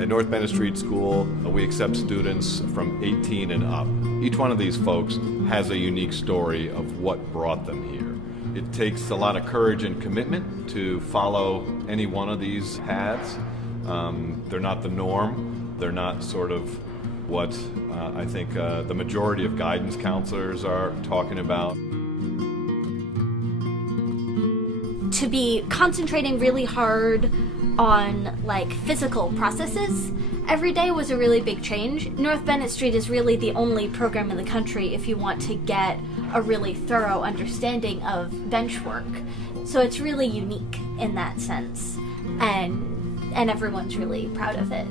At North Bennet Street School, we accept students from 18 and up. Each one of these folks has a unique story of what brought them here. It takes a lot of courage and commitment to follow any one of these paths. They're not the norm. They're not sort of what I think the majority of guidance counselors are talking about. To be concentrating really hard on like physical processes every day was a really big change. North Bennet Street is really the only program in the country if you want to get a really thorough understanding of bench work. So it's really unique in that sense, and everyone's really proud of it.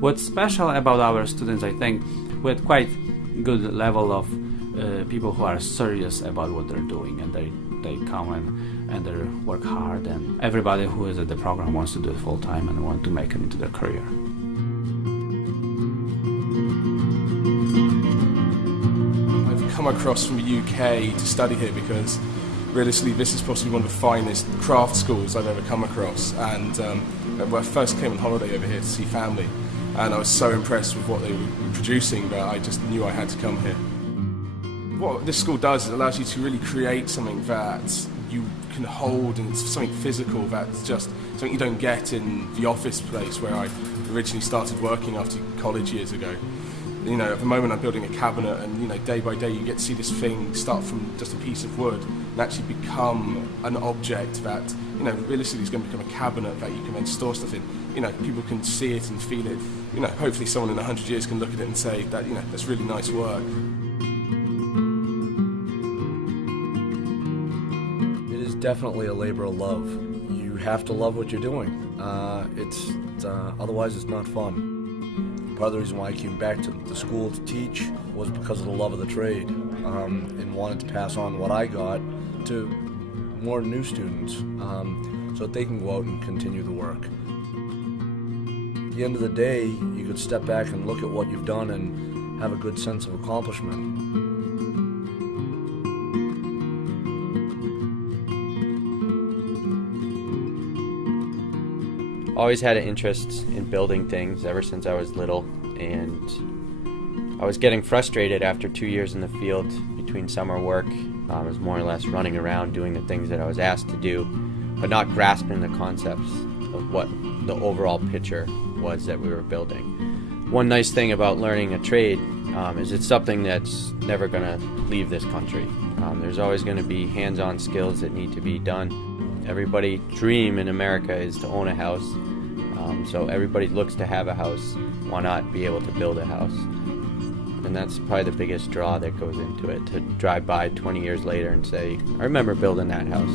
What's special about our students, I think, we had quite good level of people who are serious about what they're doing, and they come and they work hard, and everybody who is at the program wants to do it full time and want to make it into their career. I've come across from the UK to study here because realistically this is possibly one of the finest craft schools I've ever come across, and when I first came on holiday over here to see family, and I was so impressed with what they were producing that I just knew I had to come here. What this school does is it allows you to really create something that you can hold, and it's something physical that's just something you don't get in the office place where I originally started working after college years ago. You know, at the moment I'm building a cabinet, and you know, day by day you get to see this thing start from just a piece of wood and actually become an object that, you know, realistically is going to become a cabinet that you can then store stuff in. You know, people can see it and feel it. You know, hopefully someone in 100 years can look at it and say that, you know, that's really nice work. Definitely a labor of love. You have to love what you're doing. Otherwise it's not fun. Part of the reason why I came back to the school to teach was because of the love of the trade, and wanted to pass on what I got to more new students, so that they can go out and continue the work. At the end of the day, you could step back and look at what you've done and have a good sense of accomplishment. Always had an interest in building things ever since I was little, and I was getting frustrated after 2 years in the field between summer work. I was more or less running around doing the things that I was asked to do, but not grasping the concepts of what the overall picture was that we were building. One nice thing about learning a trade is it's something that's never going to leave this country. There's always going to be hands-on skills that need to be done. Everybody's dream in America is to own a house, so everybody looks to have a house. Why not be able to build a house? And that's probably the biggest draw that goes into it, to drive by 20 years later and say, I remember building that house.